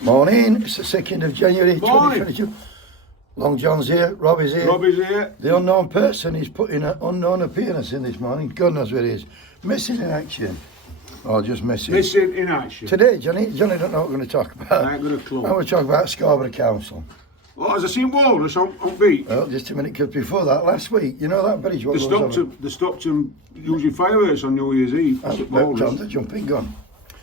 Morning, it's the 2nd of January Morning. 2022. Long John's here, Robbie's here. Robbie's here. The unknown person is putting an unknown appearance in this morning. God knows where he is. Missing in action. Or just missing. Missing in action. Today, Johnny don't know what we're going to talk about. I ain't got a clue. I'm going to talk about Scarborough Council. Oh, has I seen Walrus on beat? Well, just a minute, because before that, last week, you know that bridge? What They stopped him using fireworks on New Year's Eve. That's at John's Walrus. a jumping gun.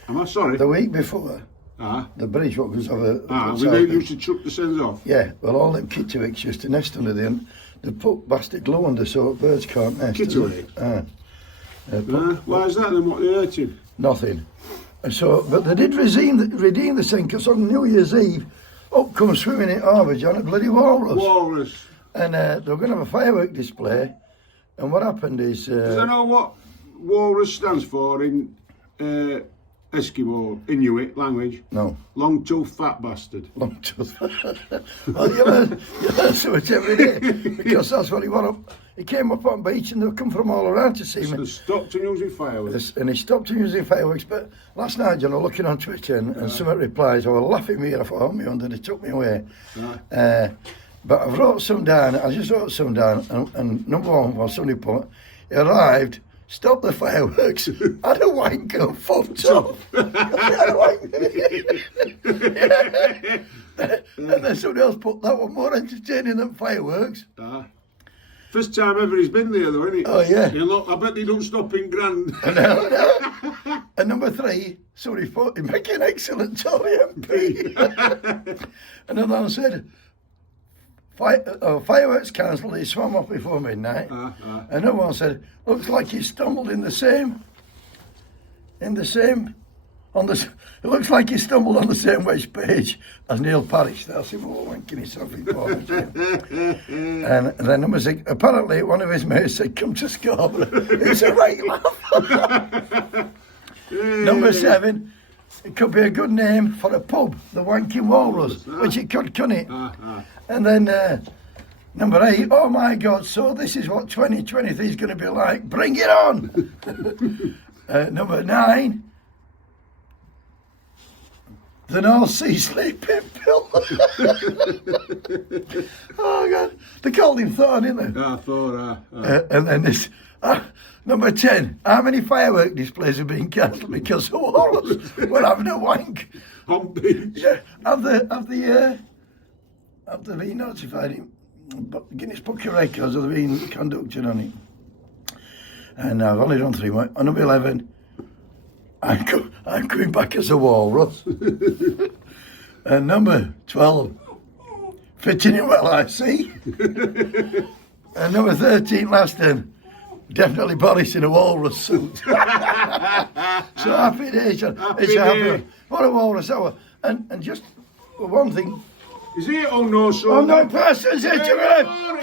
Am I sorry? The week before, Ah. the bridge what goes over. We know you used to chuck the sends off. Yeah, well, all them kittiwicks used to nest under the end. They put bastard glue under so birds can't nest. Kittiwicks? Why is that then? What they hurting? Nothing. And so, but they did redeem the thing, because on New Year's Eve, up comes swimming in harbour, John, a bloody walrus. Walrus. And they were going to have a firework display. And what happened is... Does I know what Walrus stands for in Eskimo, Inuit language? No. Long tooth fat bastard. Long tooth. Well, you learn so much every day, because that's what he wanted. He came up on beach and they've come from all around to see me. They stopped him using fireworks. And he stopped him using fireworks. But last night, John, I was looking on Twitter and someone replies, I was laughing me off, oh, me under, they took me away. But I wrote some down, I just wrote some down, and number one, well, somebody put, he arrived, stopped the fireworks, had a wank and fucked off. And then somebody else put, that one more entertaining than fireworks. First time ever he's been there though, isn't it? Oh, yeah. I bet they don't stop in Grand. No. And number three, somebody put, he make an excellent Tory MP. Another one said, fireworks cancelled, he swam off before midnight. Another one said, looks like he stumbled it looks like he stumbled on the same web page as Neil Parrish. That's him all wanking himself in Portland. And then number six, apparently one of his mates said, come to Scarborough. It's a right laugh. Number seven, it could be a good name for a pub, the Wanking Walrus, which it could, couldn't it? And then number eight, oh my God, so this is what 2023 is going to be like. Bring it on. Number nine, the North Sea sleeping pill. Oh God, they called him Thorn, didn't they? Thorn. And then this, number 10, how many firework displays have been cancelled because of walrus were having a wank? On beach. Yeah, have they been notified him? But Guinness Book of Records have been conducted on it. And I've only done 3 more. On number 11, I'm coming back as a walrus. And number 12, fitting in well, I see. And number 13, last then, definitely Boris in a walrus suit. So happy days, John. It's a happy one. What a walrus hour. And just one thing. Is he on no son? Oh, no person's here to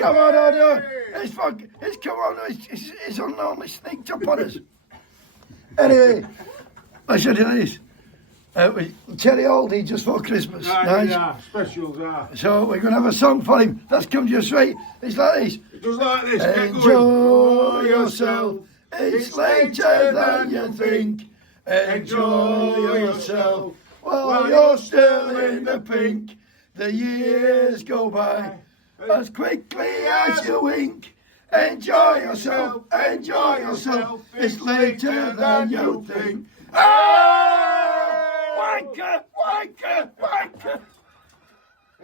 come on, it's unknownly sneaked up on us. Anyway, I should do this. Cherry Oldie just for Christmas. Nice. Yeah, specials, So we're going to have a song for him. That's come just right. It's like this. It goes like this. Enjoy yourself. It's later than you think. Enjoy yourself while you're still in the pink. The years go by as quickly as you wink. Enjoy yourself, enjoy yourself. It's later than you think. Ah! Wanker, wanker,